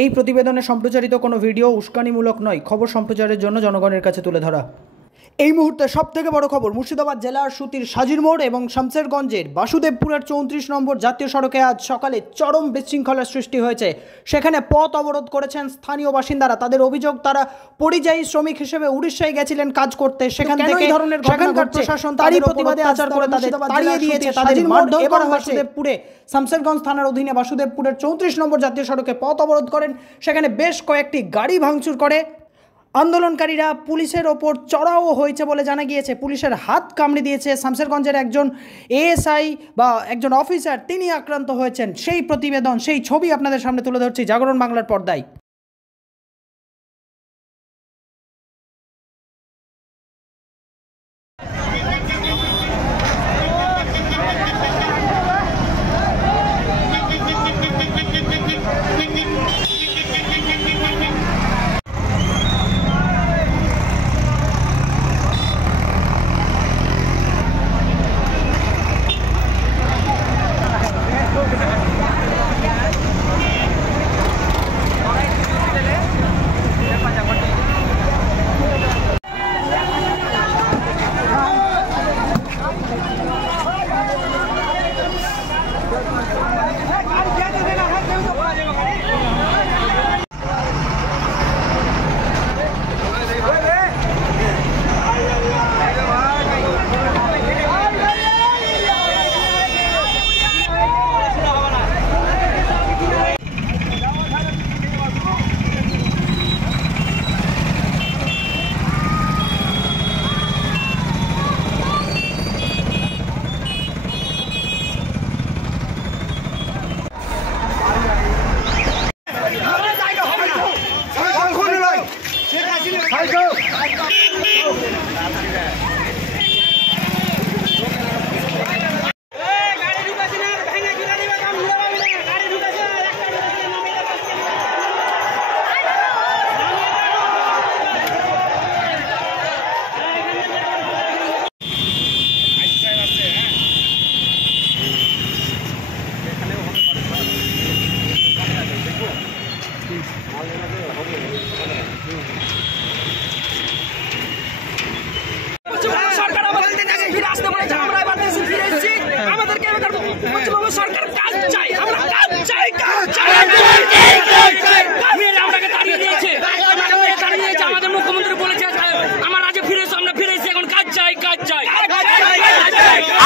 এই প্রতিবেদনে সম্প্রচারিত কোনো ভিডিও উস্কানিমূলক নয়, খবর সম্প্রচারের জন্য জনগণের কাছে তুলে ধরা। এই মুহূর্তে সবথেকে বড় খবর, মুর্শিদাবাদ জেলার সুতির সাজির মোড় এবং শামসেরগঞ্জের বাসুদেবপুরের 34 নম্বর জাতীয় সড়কে আজ সকালে চরম বিশৃঙ্খলার সৃষ্টি হয়েছে। সেখানে পথ অবরোধ করেছেন স্থানীয় বাসিন্দারা। তাদের অভিযোগ, তারা পরিযায়ী শ্রমিক হিসেবে উড়িষ্যায় গেছিলেন কাজ করতে, সেখান থেকে এই ধরনের সেখানকার প্রশাসন তারই প্রতিবাদে আচার করে তাদের তাড়িয়ে দিয়েছে। তাদের মারধর করা হয়। বাসুদেবপুরে শামসেরগঞ্জ থানার অধীনে বাসুদেবপুরের 34 নম্বর জাতীয় সড়কে পথ অবরোধ করেন। সেখানে বেশ কয়েকটি গাড়ি ভাঙচুর করে আন্দোলনকারীরা। পুলিশের ওপর চড়াও হয়েছে বলে জানা গিয়েছে। পুলিশের হাত কামড়ে দিয়েছে। শামসেরগঞ্জের একজন এএসআই বা একজন অফিসার, তিনি আক্রান্ত হয়েছেন। সেই প্রতিবেদন, সেই ছবি আপনাদের সামনে তুলে ধরছি জাগরণ বাংলার পর্দায়।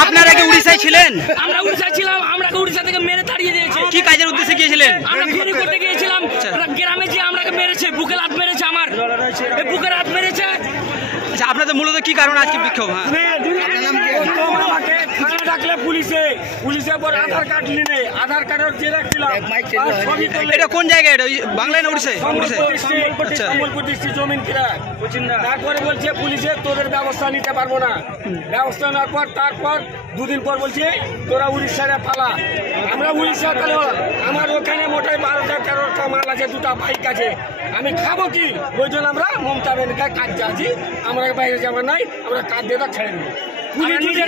আপনারা কি উড়িষ্যায় ছিলেন? আমরা উড়িষ্যায় ছিলাম। আমরাকে উড়িষ্যা থেকে মেরে তাড়িয়ে দিয়েছে। কি কাজের উদ্দেশ্যে গিয়েছিলেন? আমরা ফেরি করতে গিয়েছিলাম। গ্রামে যে আমরাকে মেরেছে, বুকে লাত মেরেছে, আমার বুকে লাত মেরেছে। আচ্ছা, আপনাদের মূলত কি কারণ আজকে বিক্ষোভ? ডাকলে পুলিশে পর আধার কার্ড নিলে, আধার কার্ডের জেরক্স দিলাম। এটা কোন জায়গায়? এটা বাংলায় না উড়িষ্যায়? সম্বলপুর ডিস্ট্রিক্ট জমিন কিরা। তারপরে বলছে পুলিশে তোদের ব্যবস্থা নিতে পারবো না। ব্যবস্থা নেওয়ার পর তারপর দুদিন পর বলছে তোরা উড়িষ্যায় পালা। আমরা উড়িষ্যা তাহলে আমার ওখানে মোটাই 12টা 13টা মাল আছে, 2টা বাইক আছে, আমি খাবো কি? ওই জন্য আমরা মমতা ব্যানার্জির কাজ চাচ্ছি। আমরা বাইরে যাবো নাই, আমরা কাজ দিয়ে ছেড়ে দেবো। নিজের